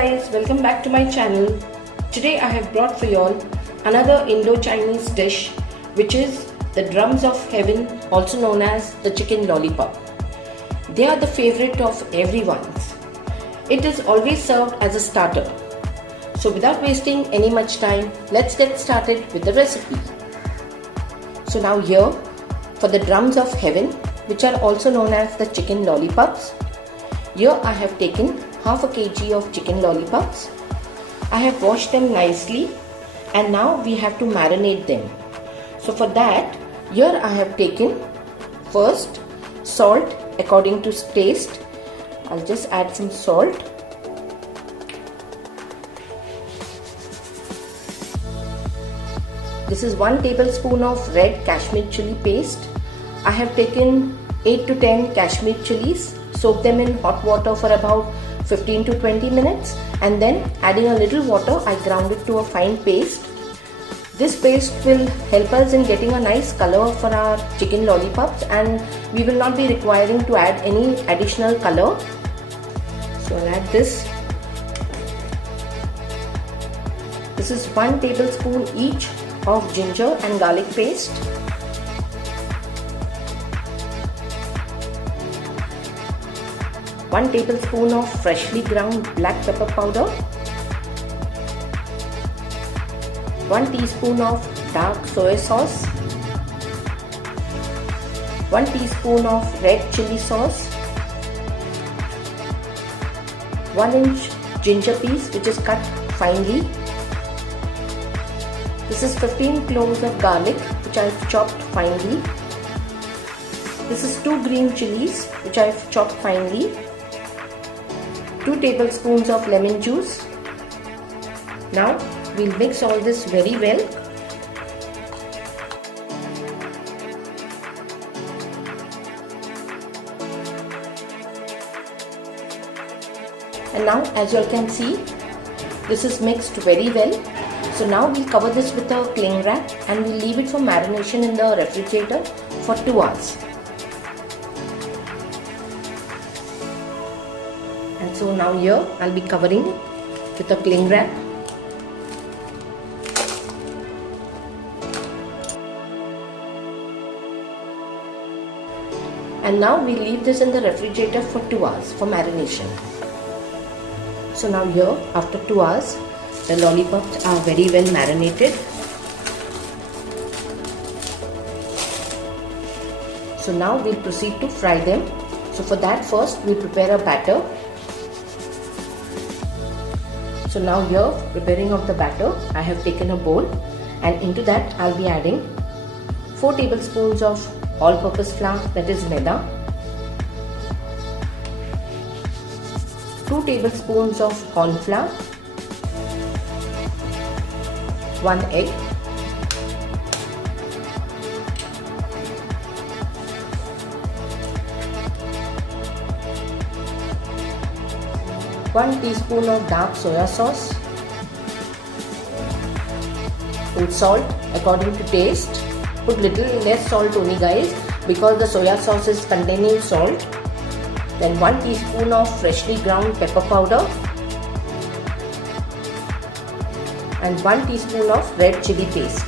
guys, welcome back to my channel. Today I have brought for y'all another Indo-Chinese dish, which is the drums of heaven, also known as the chicken lollipop. They are the favorite of everyone's. It is always served as a starter. So without wasting any much time, let's get started with the recipe. So now here, for the drums of heaven, which are also known as the chicken lollipops, here I have taken half a kg of chicken lollipops. I have washed them nicely and now we have to marinate them. So for that, here I have taken first salt according to taste. I'll just add some salt. This is 1 tablespoon of red Kashmir chili paste. I have taken 8 to 10 Kashmir chilies, soak them in hot water for about 15 to 20 minutes, and then adding a little water, I ground it to a fine paste. This paste will help us in getting a nice color for our chicken lollipops, and we will not be requiring to add any additional color. So I'll add this. This is 1 tablespoon each of ginger and garlic paste. 1 tablespoon of freshly ground black pepper powder, 1 teaspoon of dark soy sauce, 1 teaspoon of red chili sauce, 1 inch ginger piece which is cut finely. This is 15 cloves of garlic which I have chopped finely. This is 2 green chilies which I have chopped finely. 2 tablespoons of lemon juice. Now we'll mix all this very well. And now, as you all can see, this is mixed very well. So now we'll cover this with a cling wrap and we'll leave it for marination in the refrigerator for 2 hours. And so now here I'll be covering with a cling wrap. And now we leave this in the refrigerator for 2 hours for marination. So now here, after 2 hours, the lollipops are very well marinated. So now we'll proceed to fry them. So for that, first we'll prepare a batter. So now here, preparing of the batter, I have taken a bowl, and into that I'll be adding 4 tablespoons of all-purpose flour, that is maida, 2 tablespoons of corn flour, 1 egg, 1 teaspoon of dark soya sauce, and salt according to taste. Put little less salt only, guys, because the soya sauce is containing salt. Then 1 teaspoon of freshly ground pepper powder and 1 teaspoon of red chili paste.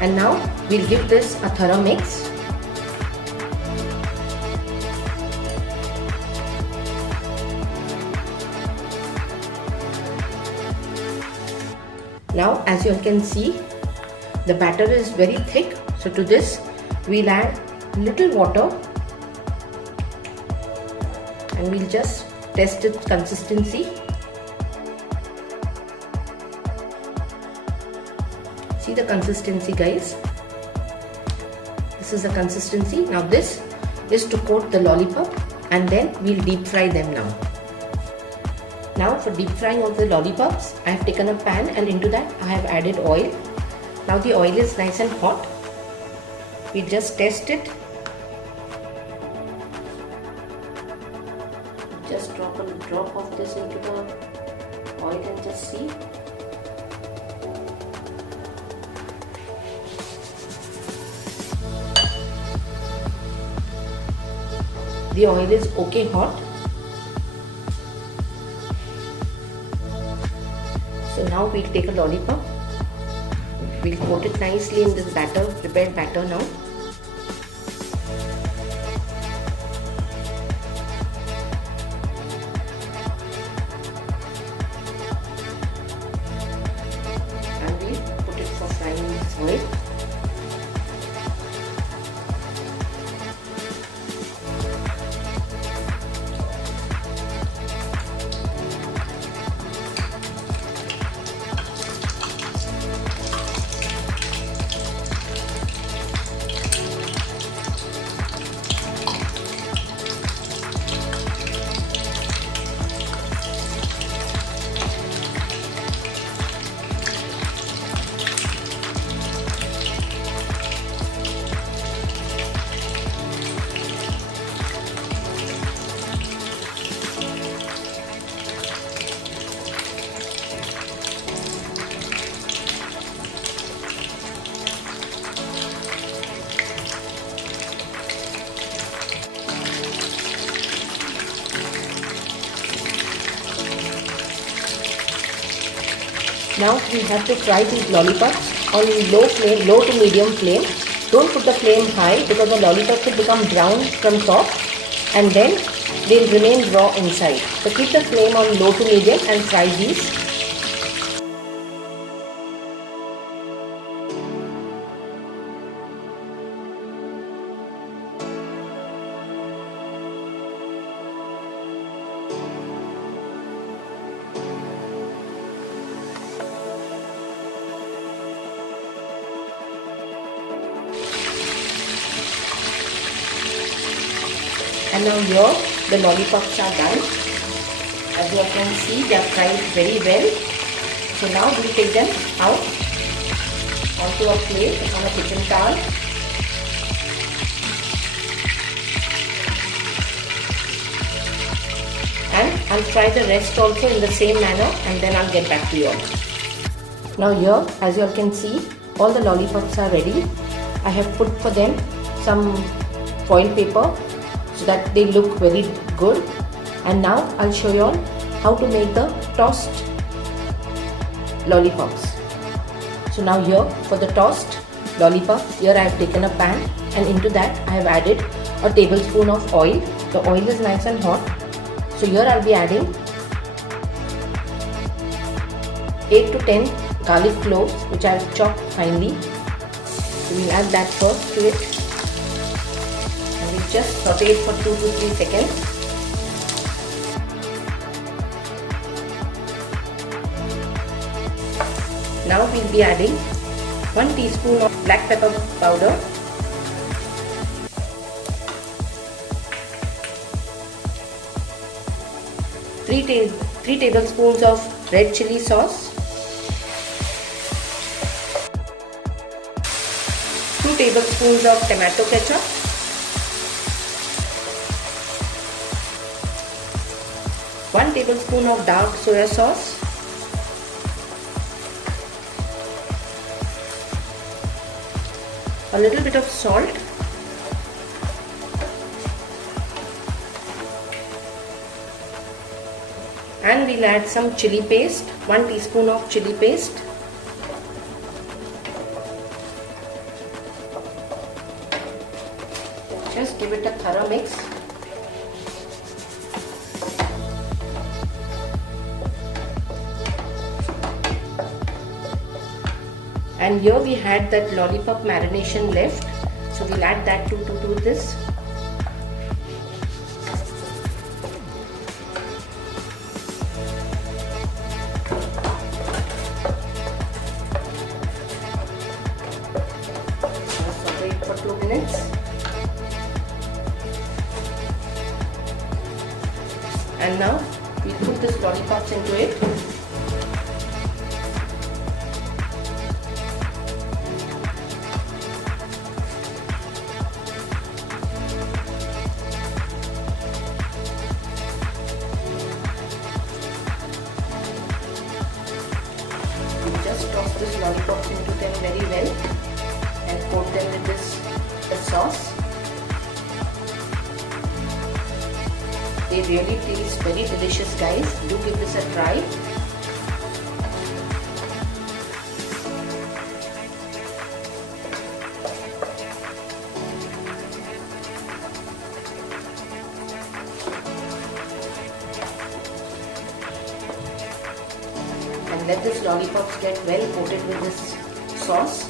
And now we'll give this a thorough mix. Now, as you can see, the batter is very thick. So to this, we'll add little water and we'll just test its consistency. See the consistency, guys. This is the consistency. Now this is to coat the lollipop and then we'll deep fry them now. Now for deep frying of the lollipops, I have taken a pan and into that I have added oil. Now the oil is nice and hot. We just test it. Just drop a drop of this into the oil and just see. The oil is okay hot. Now we'll take a lollipop. We'll coat it nicely in this batter, prepared batter now. And we'll put it for frying in this oil. Now we have to fry these lollipops on low to medium flame. Don't put the flame high because the lollipops will become brown from top and then they'll remain raw inside. So keep the flame on low to medium and fry these. And now here the lollipops are done. As you can see, they are fried very well. So now we take them out onto a plate on a kitchen towel. And I'll fry the rest also in the same manner and then I'll get back to you all. Now here, as you all can see, all the lollipops are ready. I have put for them some foil paper so that they look very good. And now I'll show you all how to make the tossed lollipops. So now here for the tossed lollipop, here I have taken a pan and into that I have added a tablespoon of oil. The oil is nice and hot. So here I'll be adding 8 to 10 garlic cloves which I have chopped finely. So we'll add that first to it. And we'll just saute it for 2 to 3 seconds. Now we'll be adding 1 teaspoon of black pepper powder, three tablespoons of red chili sauce, 2 tablespoons of tomato ketchup, 1 tablespoon of dark soya sauce, a little bit of salt, and we'll add some chili paste, 1 teaspoon of chili paste, just give it a thorough mix. And here we had that lollipop marination left, so we'll add that to this. Saute it for 2 minutes. And now we'll put this lollipops into it. Just toss this lollipops into them very well and coat them with the sauce. They really taste very delicious, guys. Do give this a try. and let this lollipops get well coated with this sauce.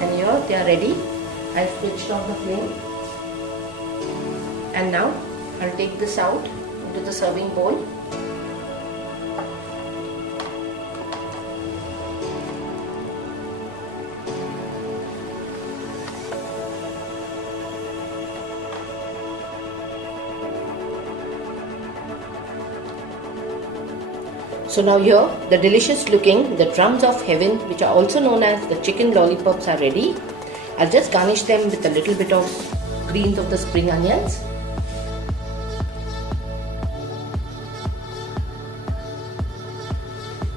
And here they are ready. I switched off the flame, and now I'll take this out into the serving bowl. So now here the delicious looking the drums of heaven, which are also known as the chicken lollipops, are ready. I'll just garnish them with a little bit of greens of the spring onions.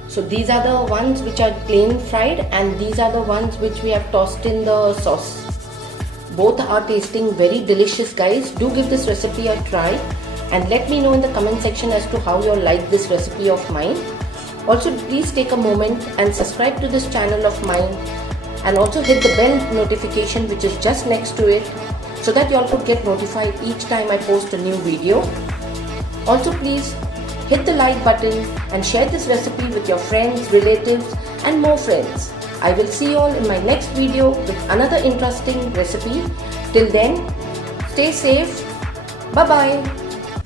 So these are the ones which are plain fried, and these are the ones which we have tossed in the sauce. Both are tasting very delicious, guys. Do give this recipe a try and let me know in the comment section as to how you like this recipe of mine. Also, please take a moment and subscribe to this channel of mine, and also hit the bell notification which is just next to it, so that you all could get notified each time I post a new video. Also, please hit the like button and share this recipe with your friends, relatives and more friends. I will see you all in my next video with another interesting recipe. Till then, stay safe. Bye bye.